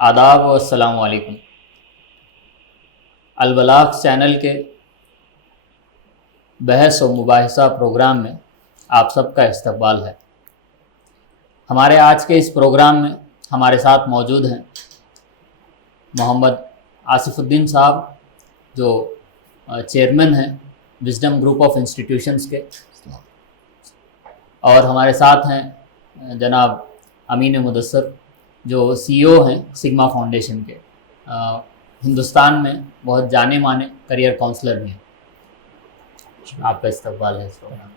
आदाब व अस्सलामु अलैकुम। अलबलाग चैनल के बहस व मुबाहिसा प्रोग्राम में आप सबका इस्तकबाल है। हमारे आज के इस प्रोग्राम में हमारे साथ मौजूद हैं मोहम्मद आसिफुद्दीन साहब, जो चेयरमैन हैं विजडम ग्रुप ऑफ इंस्टीट्यूशंस के, और हमारे साथ हैं जनाब अमीन मुदस्सर, जो सीईओ हैं सिग्मा फाउंडेशन के। हिंदुस्तान में बहुत जाने माने करियर काउंसलर भी हैं। आपका इस्तकबाल है इस प्रोग्राम।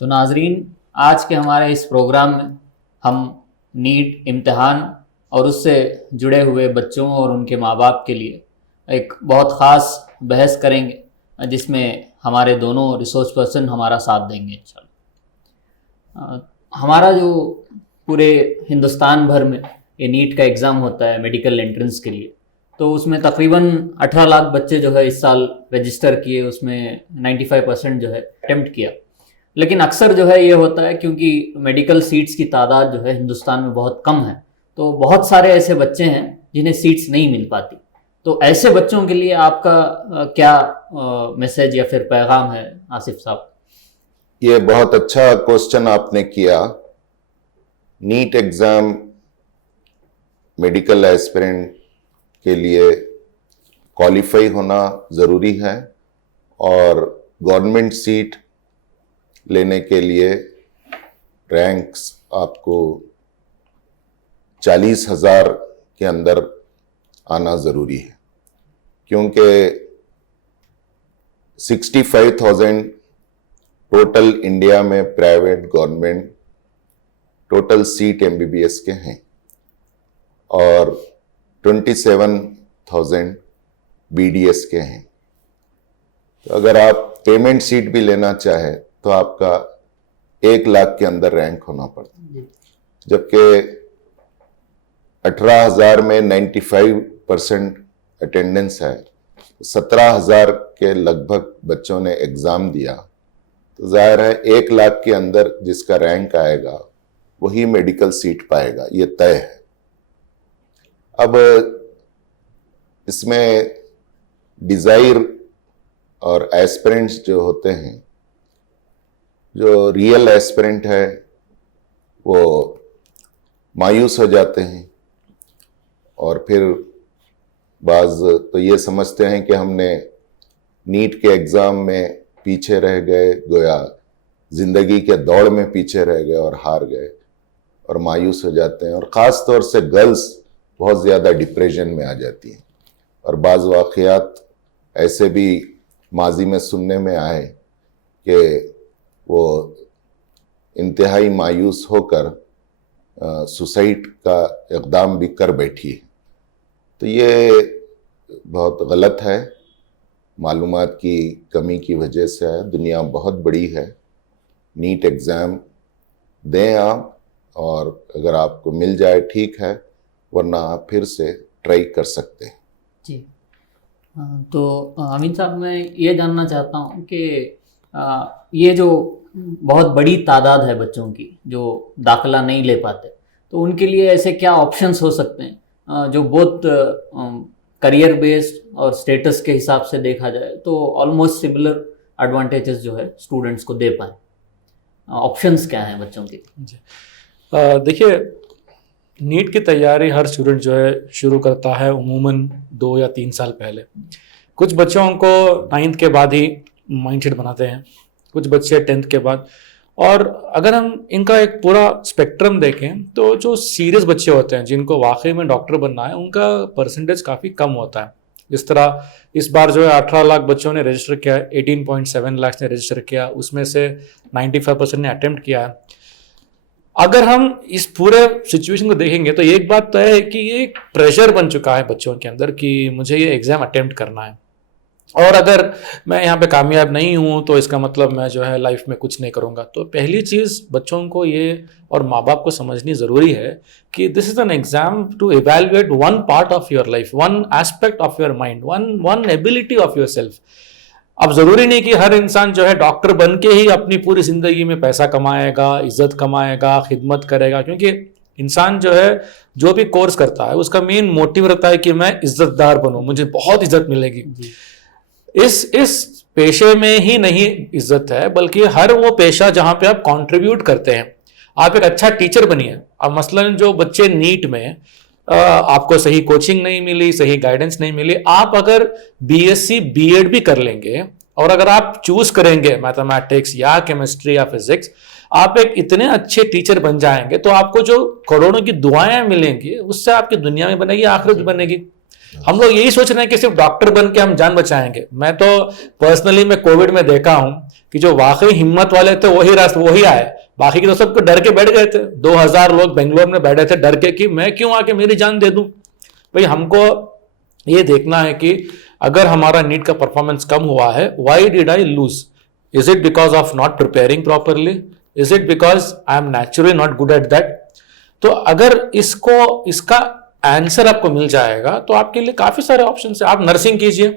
तो नाजरीन, आज के हमारे इस प्रोग्राम में हम नीट इम्तिहान और उससे जुड़े हुए बच्चों और उनके माँ बाप के लिए एक बहुत ख़ास बहस करेंगे, जिसमें हमारे दोनों रिसोर्स पर्सन हमारा साथ देंगे इंशाल्लाह। हमारा जो पूरे हिंदुस्तान भर में ये नीट का एग्ज़ाम होता है मेडिकल एंट्रेंस के लिए, तो उसमें तकरीबन 18 लाख बच्चे जो है इस साल रजिस्टर किए, उसमें 95% जो है अटेम्प्ट किया। लेकिन अक्सर जो है ये होता है, क्योंकि मेडिकल सीट्स की तादाद जो है हिंदुस्तान में बहुत कम है, तो बहुत सारे ऐसे बच्चे हैं जिन्हें सीट्स नहीं मिल पाती। तो ऐसे बच्चों के लिए आपका क्या मैसेज या फिर पैगाम है आसिफ साहब? ये बहुत अच्छा क्वेश्चन आपने किया। नीट एग्ज़ाम मेडिकल एस्पिरेंट के लिए क्वालिफाई होना ज़रूरी है, और गवर्नमेंट सीट लेने के लिए रैंक्स आपको 40,000 के अंदर आना ज़रूरी है, क्योंकि 65,000 टोटल इंडिया में private government total seat MBBS के हैं, और 27,000 बीडीएस के हैं। तो अगर आप पेमेंट सीट भी लेना चाहे तो आपका 1 लाख के अंदर रैंक होना पड़ता है, जबकि 18,000 में 95% अटेंडेंस है। 17,000 के लगभग बच्चों ने एग्ज़ाम दिया, तो जाहिर है 1 लाख के अंदर जिसका रैंक आएगा वही मेडिकल सीट पाएगा, ये तय है। अब इसमें डिज़ायर और एस्पिरेंट्स जो होते हैं, जो रियल एस्पिरेंट है वो मायूस हो जाते हैं, और फिर बाज़ तो ये समझते हैं कि हमने नीट के एग्ज़ाम में पीछे रह गए, गोया ज़िंदगी के दौड़ में पीछे रह गए और हार गए, और मायूस हो जाते हैं। और ख़ास तौर से गर्ल्स बहुत ज़्यादा डिप्रेशन में आ जाती हैं, और बाज़ वाक़यात ऐसे भी माजी में सुनने में आए कि वो इंतहाई मायूस होकर सुसाइड का इक़दाम भी कर बैठी है। तो ये बहुत गलत है, मालूमात की कमी की वजह से है। दुनिया बहुत बड़ी है, नीट एग्ज़ाम दें आप, और अगर आपको मिल जाए ठीक है, वरना आप फिर से ट्राई कर सकते हैं। जी, तो अमीन साहब, मैं ये जानना चाहता हूँ कि ये जो बहुत बड़ी तादाद है बच्चों की जो दाखिला नहीं ले पाते, तो उनके लिए ऐसे क्या ऑप्शंस हो सकते हैं जो बहुत करियर बेस्ड और स्टेटस के हिसाब से देखा जाए तो ऑलमोस्ट सिमिलर एडवांटेजेस जो है स्टूडेंट्स को दे पाए? ऑप्शंस क्या हैं बच्चों के? देखिए, नीट की तैयारी हर स्टूडेंट जो है शुरू करता है उमूमन 2 या 3 साल पहले। कुछ बच्चों को 9th के बाद ही माइंडसेट बनाते हैं, कुछ बच्चे 10th के बाद। और अगर हम इनका एक पूरा स्पेक्ट्रम देखें तो जो सीरियस बच्चे होते हैं जिनको वाकई में डॉक्टर बनना है, उनका परसेंटेज काफ़ी कम होता है। जिस तरह इस बार जो है 18 लाख बच्चों ने रजिस्टर किया है, 18.7 लाख ने रजिस्टर किया, उसमें से 95% ने अटेम्प्ट किया है। अगर हम इस पूरे सिचुएशन को देखेंगे तो एक बात तो है कि ये एक प्रेशर बन चुका है बच्चों के अंदर कि मुझे ये एग्ज़ाम अटेम्प्ट करना है, और अगर मैं यहाँ पे कामयाब नहीं हूँ तो इसका मतलब मैं जो है लाइफ में कुछ नहीं करूँगा। तो पहली चीज़ बच्चों को ये और माँ बाप को समझनी ज़रूरी है कि this is an exam to evaluate one part of your life, one aspect of your mind, one ability of yourself. अब ज़रूरी नहीं कि हर इंसान जो है डॉक्टर बन के ही अपनी पूरी ज़िंदगी में पैसा कमाएगा, इज्जत कमाएगा, खिदमत करेगा, क्योंकि इंसान जो है जो भी कोर्स करता है उसका मेन मोटिव रहता है कि मैं इज्जतदार बनूं, मुझे बहुत इज्जत मिलेगी। इस पेशे में ही नहीं इज्जत है, बल्कि हर वो पेशा जहां पे आप कंट्रीब्यूट करते हैं। आप एक अच्छा टीचर बनिए। अब मसलन जो बच्चे नीट में आपको सही कोचिंग नहीं मिली, सही गाइडेंस नहीं मिली, आप अगर बीएससी बीएड भी कर लेंगे और अगर आप चूज करेंगे मैथमेटिक्स या केमिस्ट्री या फिजिक्स, आप एक इतने अच्छे टीचर बन जाएंगे तो आपको जो करोड़ों की दुआएं मिलेंगी उससे आपकी दुनिया में बनेगी, आखिरत भी बनेगी। हम लोग यही सोच रहे हैं कि सिर्फ डॉक्टर बन के हम जान बचाएंगे। मैं तो पर्सनली मैं कोविड में देखा हूं कि जो वाकई हिम्मत वाले थे वही आए, बाकी के तो सबको डर के बैठ गए थे। 2000 लोग बेंगलोर में बैठे थे डर के कि मैं क्यों आके मेरी जान दे दूं। भाई हमको ये देखना है कि अगर हमारा नीट का परफॉर्मेंस कम हुआ है, why did I lose? Is it because of not preparing properly? Is it because I am naturally not good at that? तो अगर इसका आंसर आपको मिल जाएगा तो आपके लिए काफी सारे ऑप्शन है। आप नर्सिंग कीजिए।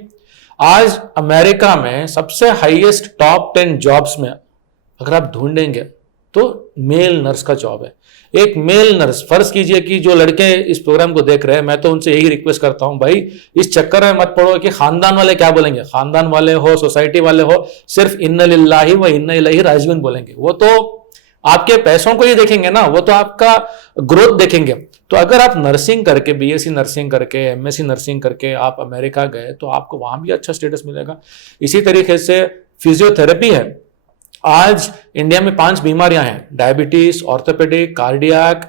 आज अमेरिका में सबसे हाईएस्ट टॉप 10 जॉब्स में अगर आप ढूंढेंगे तो मेल नर्स का जॉब है। एक मेल नर्स, फर्ज कीजिए कि जो लड़के इस प्रोग्राम को देख रहे हैं, मैं तो उनसे यही रिक्वेस्ट करता हूं, भाई इस चक्कर में मत पड़ो कि खानदान वाले क्या बोलेंगे। खानदान वाले हो, सोसाइटी वाले हो, सिर्फ इन्ना लिल्लाही व इन्ना इलैहि राजिऊन बोलेंगे। वो तो आपके पैसों को ही देखेंगे ना, वो तो आपका ग्रोथ देखेंगे। तो अगर आप नर्सिंग करके, बीएससी नर्सिंग करके, एमएससी नर्सिंग करके आप अमेरिका गए तो आपको वहां भी अच्छा स्टेटस मिलेगा। इसी तरीके से फिजियोथेरेपी है। आज इंडिया में 5 बीमारियां हैं: diabetes, orthopaedic, cardiac,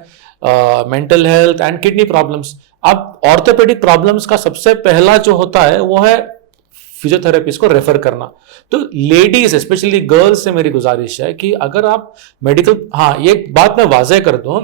mental health and kidney problems. अब ऑर्थोपेडिक प्रॉब्लम्स का सबसे पहला जो होता है वो है फिजियोथेरेपिस्ट को रेफर करना। तो लेडीज, स्पेशली गर्ल्स से मेरी गुजारिश है कि अगर आप मेडिकल, हाँ ये बात मैं वाज़ेह कर दूं,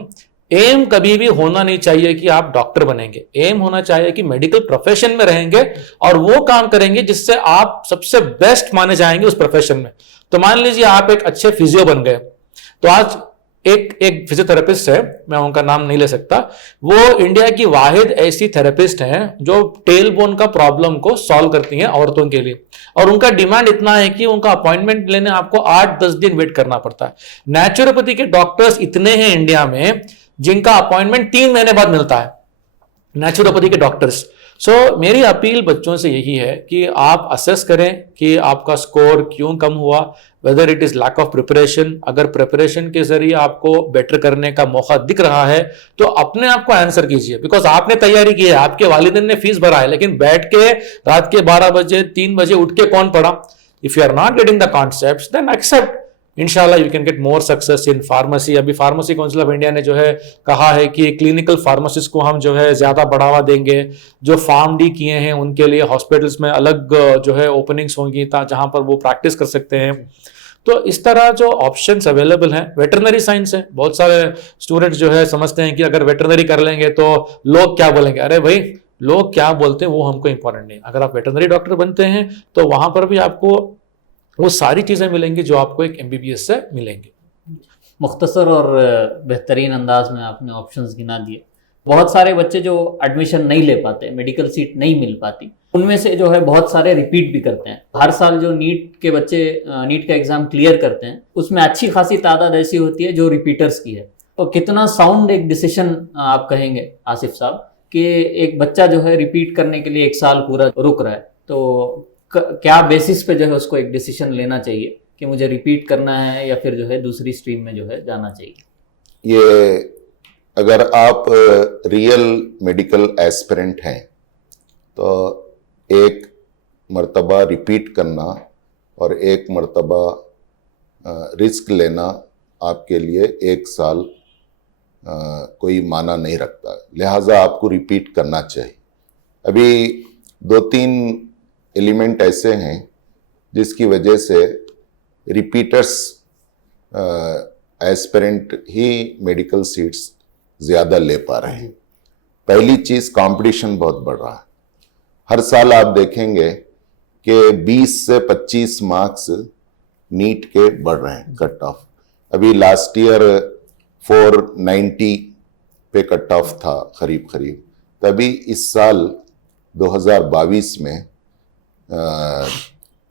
एम कभी भी होना नहीं चाहिए कि आप डॉक्टर बनेंगे। एम होना चाहिए कि मेडिकल प्रोफेशन में रहेंगे और वो काम करेंगे जिससे आप सबसे बेस्ट माने जाएंगे उस प्रोफेशन में। तो मान लीजिए आप एक अच्छे फिजियो बन गए, तो आज एक फिजियोथेरेपिस्ट है, मैं उनका नाम नहीं ले सकता, वो इंडिया की वाहिद ऐसी थेरेपिस्ट हैं जो टेल बोन का प्रॉब्लम को सॉल्व करती हैं औरतों के लिए। और उनका डिमांड इतना है कि उनका अपॉइंटमेंट लेने आपको 8-10 दिन वेट करना पड़ता है। नेचुरोपैथी के डॉक्टर्स इतने हैं इंडिया में जिनका अपॉइंटमेंट 3 महीने बाद मिलता है, नेचुरोपैथी के डॉक्टर्स। सो मेरी अपील बच्चों से यही है कि आप असेस करें कि आपका स्कोर क्यों कम हुआ, whether it is lack of preparation. अगर प्रिपरेशन के जरिए आपको बेटर करने का मौका दिख रहा है तो अपने आप को आंसर कीजिए, बिकॉज आपने तैयारी की है, आपके वालिदैन ने फीस भरा है, लेकिन बैठ के रात के 12 बजे 3 बजे उठ के कौन पढ़ा? If you are not getting the concepts then except, इंशाल्लाह you can get more success in pharmacy. अभी फार्मेसी काउंसिल ऑफ इंडिया ने जो है कहा है कि क्लिनिकल फार्मासिस्ट को हम जो है ज्यादा बढ़ावा देंगे। जो फार्म डी किए हैं उनके लिए हॉस्पिटल्स में अलग जो है ओपनिंग्स होंगी जहां पर वो प्रैक्टिस कर सकते हैं। तो इस तरह जो ऑप्शंस अवेलेबल हैं, वेटरनरी साइंस है। बहुत सारे स्टूडेंट्स जो है समझते हैं कि अगर वेटरनरी कर लेंगे तो लोग क्या बोलेंगे। अरे भाई, लोग क्या बोलते हैं वो हमको इंपॉर्टेंट नहीं। अगर आप वेटरनरी डॉक्टर बनते हैं तो वहां पर भी आपको वो सारी चीजें मिलेंगी जो आपको एक एमबीबीएस से मिलेंगी। मुख्तसर और बेहतरीन अंदाज में आपने ऑप्शंस गिना दिए। बहुत सारे बच्चे जो एडमिशन नहीं ले पाते, मेडिकल सीट नहीं मिल पाती, उनमें से जो है बहुत सारे रिपीट भी करते हैं। हर साल जो नीट के बच्चे नीट का एग्जाम क्लियर करते हैं उसमें अच्छी खासी तादाद ऐसी होती है जो रिपीटर्स की है। तो कितना साउंड एक डिसीजन आप कहेंगे आसिफ साहब कि एक बच्चा जो है रिपीट करने के लिए 1 साल पूरा रुक रहा है, तो क्या बेसिस पे जो है उसको एक डिसीजन लेना चाहिए कि मुझे रिपीट करना है या फिर जो है दूसरी स्ट्रीम में जो है जाना चाहिए? ये अगर आप रियल मेडिकल एस्पिरेंट हैं तो एक मर्तबा रिपीट करना और एक मर्तबा रिस्क लेना आपके लिए 1 साल कोई माना नहीं रखता, लिहाजा आपको रिपीट करना चाहिए। अभी 2-3 एलिमेंट ऐसे हैं जिसकी वजह से रिपीटर्स एस्पिरेंट ही मेडिकल सीट्स ज़्यादा ले पा रहे हैं। पहली चीज़, कंपटीशन बहुत बढ़ रहा है। हर साल आप देखेंगे कि 20 से 25 मार्क्स नीट के बढ़ रहे हैं कट ऑफ। अभी लास्ट ईयर 490 पे कट ऑफ था करीब, तभी इस साल 2022 में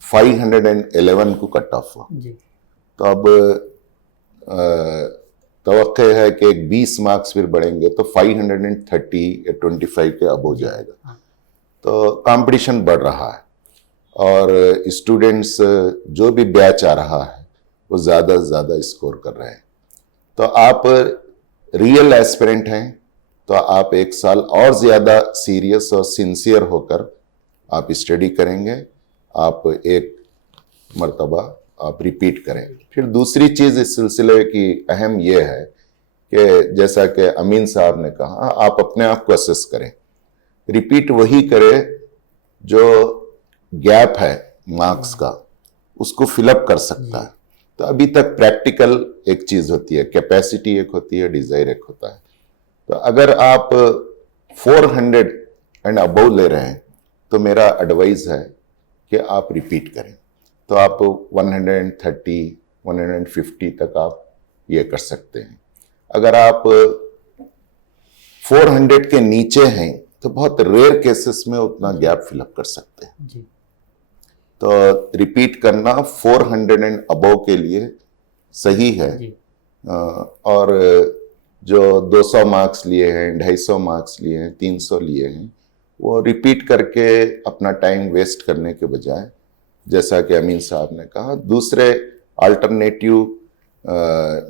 511 को कट ऑफ हुआ। तो अब तवक्के है कि एक 20 मार्क्स फिर बढ़ेंगे तो 530 या 25 के अबो जाएगा। तो कंपटीशन बढ़ रहा है और स्टूडेंट्स जो भी बैच आ रहा है वो ज़्यादा से ज़्यादा स्कोर कर रहे हैं। तो आप रियल एस्पिरेंट हैं तो आप एक साल और ज़्यादा सीरियस और सिंसियर होकर आप स्टडी करेंगे, आप एक मर्तबा आप रिपीट करें। फिर दूसरी चीज़ इस सिलसिले की अहम ये है कि जैसा कि अमीन साहब ने कहा, आप अपने आप को असेस करें, रिपीट वही करें जो गैप है मार्क्स का उसको फिलअप कर सकता है। तो अभी तक प्रैक्टिकल एक चीज़ होती है, कैपेसिटी एक होती है, डिज़ायर एक होता है। तो अगर आप 400 एंड अबव ले रहे हैं तो मेरा एडवाइस है कि आप रिपीट करें। तो आप 130, 150 तक आप ये कर सकते हैं। अगर आप 400 के नीचे हैं तो बहुत रेयर केसेस में उतना गैप फिलअप कर सकते हैं जी। तो रिपीट करना 400 एंड अबव के लिए सही है। जी। और जो 200 मार्क्स लिए हैं, 250 मार्क्स लिए हैं, 300 लिए हैं, वो रिपीट करके अपना टाइम वेस्ट करने के बजाय, जैसा कि अमीन साहब ने कहा, दूसरे अल्टरनेटिव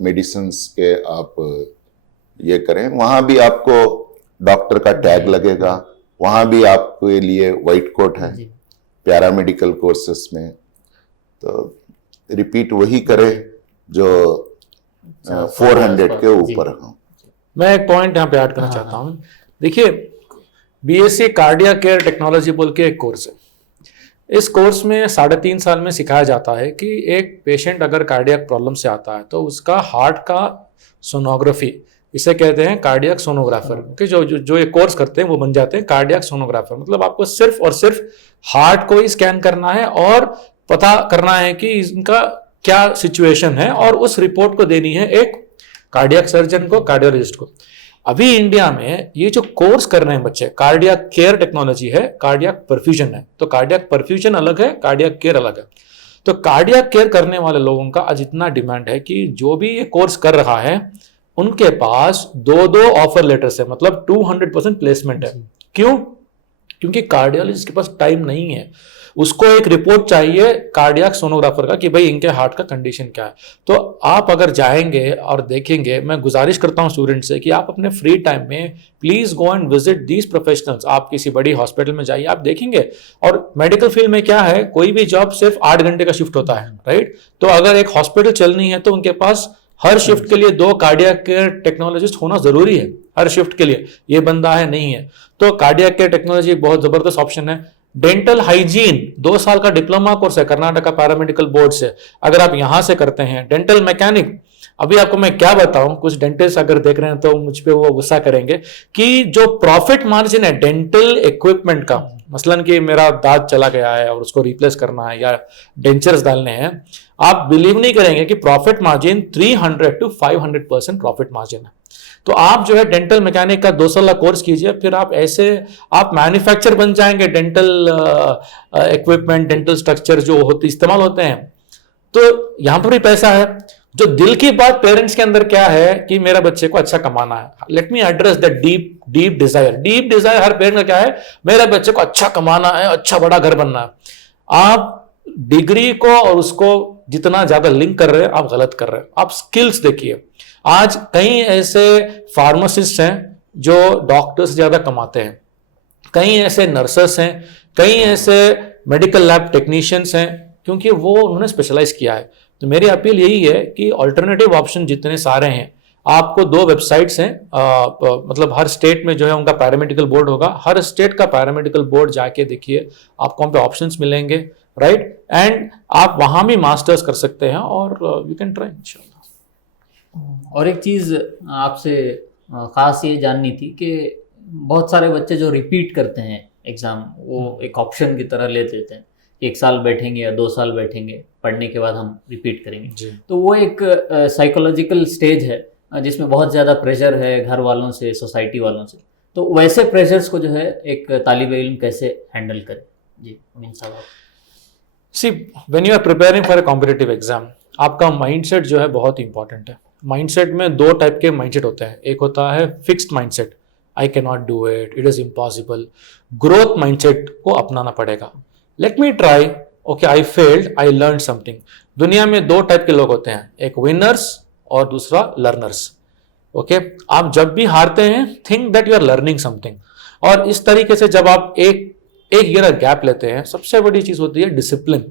मेडिसिन्स के आप ये करें। वहाँ भी आपको डॉक्टर का टैग लगेगा, वहाँ भी आपके लिए वाइट कोट है पैरामेडिकल कोर्सेस में। तो रिपीट वही करें जो 400 के ऊपर हो। मैं एक पॉइंट यहाँ पे ऐड करना चाहता हूँ। देखिए, बीएससी कार्डियक केयर टेक्नोलॉजी बोल के एक कोर्स है। इस कोर्स में 3.5 साल में सिखाया जाता है कि एक पेशेंट अगर कार्डियक प्रॉब्लम से आता है तो उसका हार्ट का सोनोग्राफी, इसे कहते हैं कार्डियक सोनोग्राफर, कि जो ये कोर्स करते हैं वो बन जाते हैं कार्डियक सोनोग्राफर। मतलब आपको सिर्फ और सिर्फ हार्ट को ही स्कैन करना है और पता करना है कि इनका क्या सिचुएशन है और उस रिपोर्ट को देनी है एक कार्डियक सर्जन को, कार्डियोलॉजिस्ट को। अभी इंडिया में ये जो कोर्स कर रहे हैं बच्चे, कार्डियक केयर टेक्नोलॉजी है, कार्डियक परफ्यूजन है। तो कार्डियक परफ्यूजन अलग है, कार्डियक केयर अलग है। तो कार्डियक केयर करने वाले लोगों का आज इतना डिमांड है कि जो भी ये कोर्स कर रहा है उनके पास 2 ऑफर लेटर्स है, मतलब 200% प्लेसमेंट है। क्यों? क्योंकि कार्डियोलॉजिस्ट के पास टाइम नहीं है, उसको एक रिपोर्ट चाहिए कार्डियक सोनोग्राफर का कि भाई इनके हार्ट का कंडीशन क्या है। तो आप अगर जाएंगे और देखेंगे, मैं गुजारिश करता हूं स्टूडेंट से कि आप अपने फ्री टाइम में please go and visit these professionals. आप किसी बड़ी हॉस्पिटल में जाइए, आप देखेंगे। और मेडिकल फील्ड में क्या है, कोई भी जॉब सिर्फ 8 घंटे का शिफ्ट होता है, राइट। तो अगर एक हॉस्पिटल चलनी है तो उनके पास हर शिफ्ट के लिए 2 कार्डियक केयर टेक्नोलॉजिस्ट होना जरूरी है, हर शिफ्ट के लिए। ये बंदा है नहीं है तो कार्डियक केयर टेक्नोलॉजी एक बहुत जबरदस्त ऑप्शन है। डेंटल हाइजीन 2 साल का डिप्लोमा कोर्स है कर्नाटका पैरामेडिकल बोर्ड से, अगर आप यहां से करते हैं। डेंटल मैकेनिक, अभी आपको मैं क्या बताऊं, कुछ डेंटिस्ट अगर देख रहे हैं तो मुझ पे वो गुस्सा करेंगे कि जो प्रॉफिट मार्जिन है डेंटल इक्विपमेंट का, मसलन कि मेरा दांत चला गया है और उसको रिप्लेस करना है या डेंचर्स डालने हैं, आप बिलीव नहीं करेंगे कि profit margin 300 to 500% profit margin है। तो आप जो है डेंटल मैकेनिक का 2 साल का कोर्स कीजिए, फिर आप ऐसे आप मैन्युफैक्चर बन जाएंगे। डेंटल इक्विपमेंट, डेंटल स्ट्रक्चर जो होते इस्तेमाल होते हैं, तो यहां पर भी पैसा है। जो दिल की बात पेरेंट्स के अंदर क्या है कि मेरा बच्चे को अच्छा कमाना है। Let me address that deep Dzire. Deep Dzire her parent का क्या है, मेरे बच्चे को अच्छा कमाना है, अच्छा बड़ा घर बनना है। आप डिग्री को और उसको जितना ज्यादा लिंक कर रहे हैं आप गलत कर रहे हैं। आप स्किल्स देखिए, आज कई ऐसे फार्मासिस्ट हैं जो डॉक्टर से ज्यादा कमाते हैं, कई ऐसे नर्सेस हैं, कई ऐसे मेडिकल लैब टेक्नीशियंस हैं, क्योंकि वो उन्होंने स्पेशलाइज किया है। तो मेरी अपील यही है कि ऑल्टरनेटिव ऑप्शन जितने सारे हैं, आपको 2 वेबसाइट्स हैं, मतलब हर स्टेट में जो है उनका पैरामेडिकल बोर्ड होगा, हर स्टेट का पैरामेडिकल बोर्ड जाके देखिए, आपको वहां पे ऑप्शंस मिलेंगे, राइट। एंड आप वहां भी मास्टर्स कर सकते हैं और यू कैन ट्राई इंशाल्लाह। और एक चीज़ आपसे ख़ास ये जाननी थी कि बहुत सारे बच्चे जो रिपीट करते हैं एग्ज़ाम, वो एक ऑप्शन की तरह ले लेते हैं, 1 साल बैठेंगे या 2 साल बैठेंगे, पढ़ने के बाद हम रिपीट करेंगे। तो वो एक साइकोलॉजिकल स्टेज है जिसमें बहुत ज़्यादा प्रेशर है घर वालों से, सोसाइटी वालों से। तो वैसे प्रेशर्स को जो है एक तालिब इल्म कैसे हैंडल करे? Ji Amin sahab. See when you are preparing for a competitive exam, आपका माइंडसेट जो है बहुत इंपॉर्टेंट है। माइंडसेट में दो टाइप के माइंडसेट होते हैं। एक होता है fixed mindset, I can not do it, it is impossible. Growth mindset को अपनाना पड़ेगा। Let me try, okay I failed, I learn something. दुनिया में दो टाइप के लोग होते हैं, एक विनर्स और दूसरा लर्नर्स। ओके आप जब भी हारते हैं think that you are learning something. और इस तरीके से जब आप एक ईयर गैप लेते हैं, सबसे बड़ी चीज होती है डिसिप्लिन।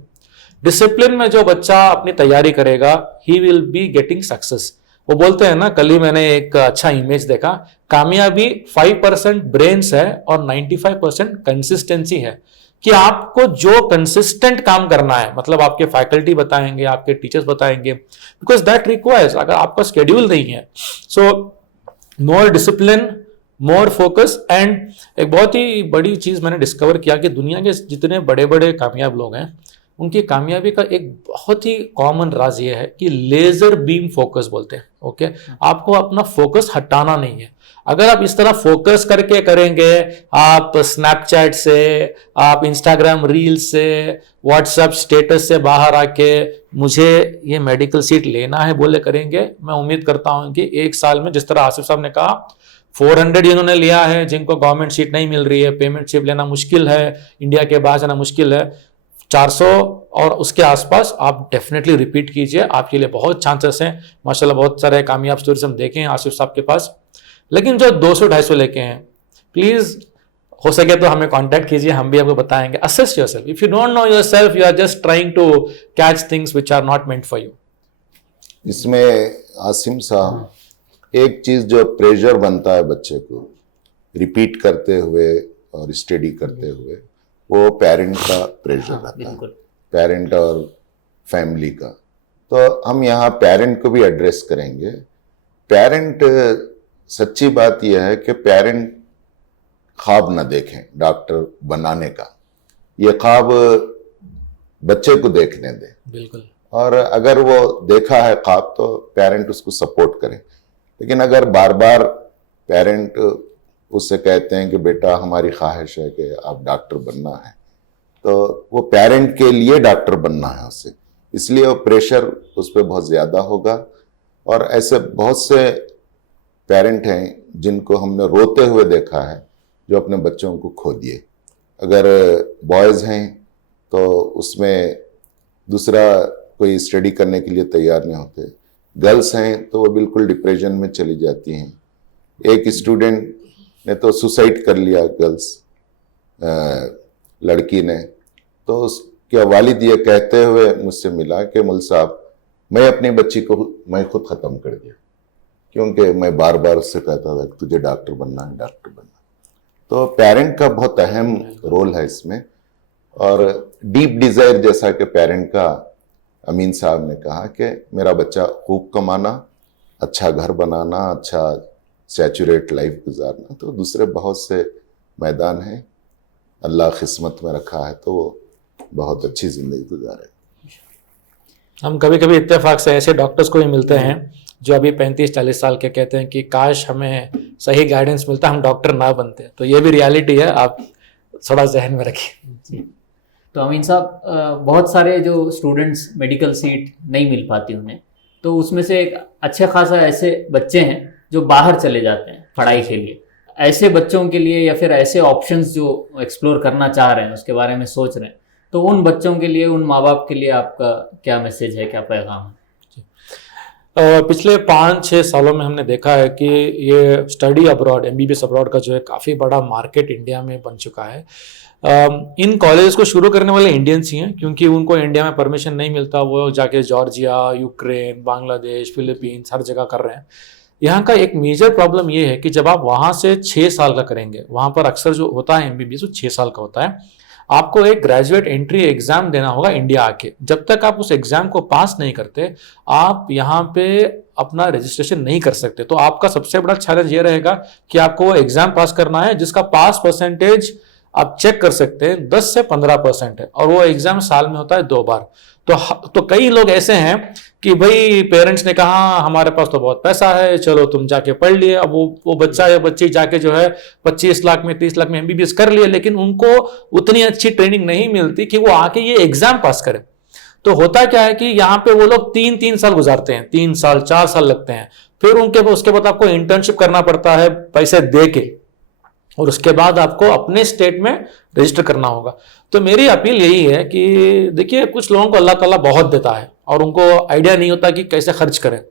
डिसिप्लिन में जो बच्चा अपनी तैयारी करेगा he will be getting success. वो बोलते हैं ना, कल ही मैंने एक अच्छा इमेज देखा, कामयाबी 5% ब्रेन्स है और 95% कंसिस्टेंसी है। कि आपको जो कंसिस्टेंट काम करना है, मतलब आपके फैकल्टी बताएंगे, आपके टीचर्स बताएंगे, बिकॉज दैट रिक्वायर्स, अगर आपका शेड्यूल नहीं है। So more discipline, more focus. And एक बहुत ही बड़ी चीज मैंने डिस्कवर किया कि दुनिया के जितने बड़े बड़े कामयाब लोग हैं, उनकी कामयाबी का एक बहुत ही कॉमन राज ये है कि लेजर बीम फोकस बोलते हैं। ओके आपको अपना फोकस हटाना नहीं है। अगर आप इस तरह फोकस करके करेंगे, आप स्नैपचैट से, आप इंस्टाग्राम रील से, व्हाट्सएप स्टेटस से बाहर आके मुझे ये मेडिकल सीट लेना है बोले करेंगे, मैं उम्मीद करता हूं कि एक साल में, जिस तरह आसिफ साहब ने कहा, 400 जिन्होंने लिया है, जिनको गवर्नमेंट सीट नहीं मिल रही है, पेमेंट सीट लेना मुश्किल है, इंडिया के बाहर जाना मुश्किल है, 400 और उसके आसपास आप डेफिनेटली रिपीट कीजिए, आपके लिए बहुत चांसेस हैं। माशाल्लाह बहुत सारे कामयाब स्टोरीज हम देखे हैं आसिफ साहब के पास। लेकिन जो 200-250 लेके हैं, प्लीज हो सके तो हमें कांटेक्ट कीजिए, हम भी आपको बताएंगे। Assess yourself, if you don't know yourself, you are just trying to catch things which are not meant for you. इसमें आसिम साहब, एक चीज जो प्रेशर बनता है बच्चे को रिपीट करते हुए और स्टडी करते हुए, वो पेरेंट का प्रेशर रहता है, पेरेंट और फैमिली का। तो हम यहाँ पेरेंट को भी एड्रेस करेंगे। पेरेंट, सच्ची बात यह है कि पेरेंट ख्वाब न देखें डॉक्टर बनाने का, ये ख्वाब बच्चे को देखने दें। बिल्कुल। और अगर वो देखा है ख्वाब तो पेरेंट उसको सपोर्ट करें। लेकिन अगर बार बार पेरेंट उससे कहते हैं कि बेटा हमारी ख्वाहिश है कि आप डॉक्टर बनना है, तो वो पेरेंट के लिए डॉक्टर बनना है उससे, इसलिए वो प्रेशर उस पर बहुत ज़्यादा होगा। और ऐसे बहुत से पेरेंट हैं जिनको हमने रोते हुए देखा है, जो अपने बच्चों को खो दिए। अगर बॉयज़ हैं तो उसमें दूसरा कोई स्टडी करने के लिए तैयार नहीं होते, गर्ल्स हैं तो वो बिल्कुल डिप्रेशन में चली जाती हैं। एक स्टूडेंट ने तो सुसाइड कर लिया, गर्ल्स लड़की ने, तो उसके वालिद ये कहते हुए मुझसे मिला कि मुल साहब, मैं अपनी बच्ची को मैं खुद ख़त्म कर दिया, क्योंकि मैं बार बार उससे कहता था कि तुझे डॉक्टर बनना है, डॉक्टर बनना। तो पेरेंट का बहुत अहम रोल है इसमें। और डीप डिज़ायर, जैसा कि पेरेंट का अमीन साहब ने कहा कि मेरा बच्चा खूब कमाना, अच्छा घर बनाना, अच्छा सैचुरेट लाइफ गुजारना, तो दूसरे बहुत से मैदान हैं, अल्लाह किस्मत में रखा है तो वो बहुत अच्छी ज़िंदगी गुजारे। हम कभी कभी इत्तेफाक से ऐसे डॉक्टर्स को भी मिलते हैं जो अभी 35-40 साल के, कहते हैं कि काश हमें सही गाइडेंस मिलता, हम डॉक्टर ना बनते। तो ये भी रियलिटी है, आप थोड़ा जहन में रखिए। तो अमीन साहब, बहुत सारे जो स्टूडेंट्स मेडिकल सीट नहीं मिल पाती उन्हें, तो उसमें से एक अच्छे खासा ऐसे बच्चे हैं जो बाहर चले जाते हैं पढ़ाई के लिए। ऐसे बच्चों के लिए या फिर ऐसे ऑप्शंस जो एक्सप्लोर करना चाह रहे हैं, उसके बारे में सोच रहे हैं, तो उन बच्चों के लिए, उन माँ बाप के लिए आपका क्या मैसेज है, क्या पैगाम है? पिछले 5-6 सालों में हमने देखा है कि ये स्टडी अब्रॉड, MBBS अब्रॉड का जो है काफ़ी बड़ा मार्केट इंडिया में बन चुका है। इन कॉलेजेस को शुरू करने वाले इंडियंस ही हैं, क्योंकि उनको इंडिया में परमिशन नहीं मिलता, वो जाके जॉर्जिया, यूक्रेन, बांग्लादेश, फिलीपींस हर जगह कर रहे हैं। यहाँ का एक मेजर प्रॉब्लम ये है कि जब आप वहाँ से 6 साल का करेंगे, वहाँ पर अक्सर जो होता है MBBS वो 6 साल का होता है, आपको एक ग्रेजुएट एंट्री एग्जाम देना होगा इंडिया आके। जब तक आप उस एग्जाम को पास नहीं करते, आप यहाँ पे अपना रजिस्ट्रेशन नहीं कर सकते। तो आपका सबसे बड़ा चैलेंज ये रहेगा कि आपको वो एग्जाम पास करना है, जिसका पास परसेंटेज आप चेक कर सकते हैं 10 से 15% है, और वो एग्जाम साल में होता है 2 बार। तो कई लोग ऐसे हैं कि भाई पेरेंट्स ने कहा हमारे पास तो बहुत पैसा है, चलो तुम जाके पढ़ लिए। अब वो बच्चा या बच्ची जाके जो है 25 लाख में 30 लाख में MBBS कर लिए, लेकिन उनको उतनी अच्छी ट्रेनिंग नहीं मिलती कि वो आके ये एग्जाम पास करे। तो होता क्या है कि यहाँ पे वो लोग 3-3 साल गुजारते हैं, 3 साल 4 साल लगते हैं, फिर उसके बाद आपको इंटर्नशिप करना पड़ता है पैसे दे के, और उसके बाद आपको अपने स्टेट में रजिस्टर करना होगा। तो मेरी अपील यही है कि देखिए, कुछ लोगों को अल्लाह ताला बहुत देता है और उनको आइडिया नहीं होता कि कैसे खर्च करें।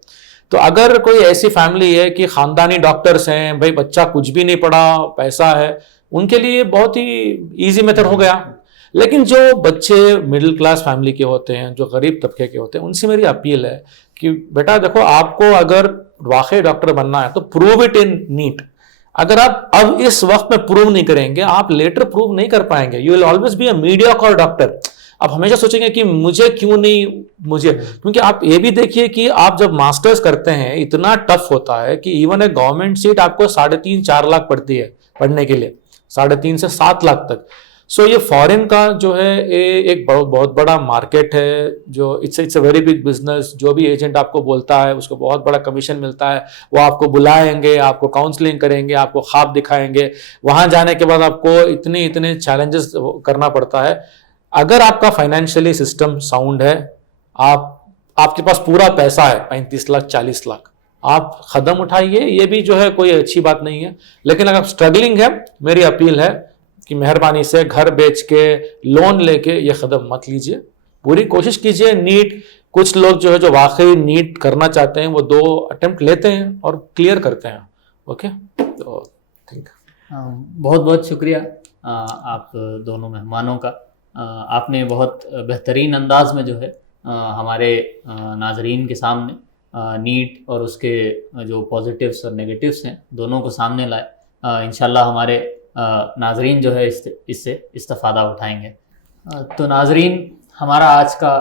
तो अगर कोई ऐसी फैमिली है कि खानदानी डॉक्टर्स हैं, भाई बच्चा कुछ भी नहीं पढ़ा, पैसा है, उनके लिए बहुत ही इजी मेथड हो गया। लेकिन जो बच्चे मिडिल क्लास फैमिली के होते हैं, जो गरीब तबके के होते हैं, उनसे मेरी अपील है कि बेटा देखो, आपको अगर वाकई डॉक्टर बनना है तो प्रूव इट इन नीट। अगर आप अब इस वक्त में प्रूव नहीं करेंगे, आप लेटर प्रूव नहीं कर पाएंगे। You will always be a mediocre doctor. आप हमेशा सोचेंगे कि मुझे क्यों नहीं, मुझे, क्योंकि आप ये भी देखिए कि आप जब मास्टर्स करते हैं इतना टफ होता है कि इवन एक गवर्नमेंट सीट आपको 3.5-4 लाख पड़ती है पढ़ने के लिए, 3.5 से 7 लाख तक। सो ये फॉरेन का जो है एक बहुत बड़ा मार्केट है, जो it's a very big business. जो भी एजेंट आपको बोलता है उसको बहुत बड़ा कमीशन मिलता है। वो आपको बुलाएंगे, आपको काउंसलिंग करेंगे, आपको ख्वाब दिखाएंगे। वहां जाने के बाद आपको इतने चैलेंजेस करना पड़ता है। अगर आपका फाइनेंशियली सिस्टम साउंड है, आपके पास पूरा पैसा है 35 लाख 40 लाख, आप कदम उठाइए। ये भी जो है कोई अच्छी बात नहीं है। लेकिन अगर स्ट्रगलिंग है, मेरी अपील है कि मेहरबानी से घर बेच के, लोन लेके ये कदम मत लीजिए। पूरी कोशिश कीजिए। नीट, कुछ लोग जो है जो वाकई नीट करना चाहते हैं वो 2 अटेम्प्ट लेते हैं और क्लियर करते हैं। ओके, तो थिंक बहुत बहुत शुक्रिया आप दोनों मेहमानों का। आपने बहुत बेहतरीन अंदाज में जो है हमारे नाजरीन के सामने नीट और उसके जो पॉजिटिव्स और नेगेटिव्स हैं दोनों को सामने लाए। इंशाल्लाह हमारे नाजरीन जो है इससे इस्तेफादा उठाएंगे। तो नाजरीन, हमारा आज का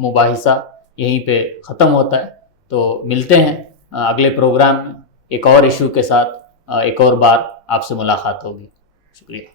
मुबाहिसा यहीं पे ख़त्म होता है। तो मिलते हैं अगले प्रोग्राम में एक और इशू के साथ। एक और बार आपसे मुलाकात होगी। शुक्रिया।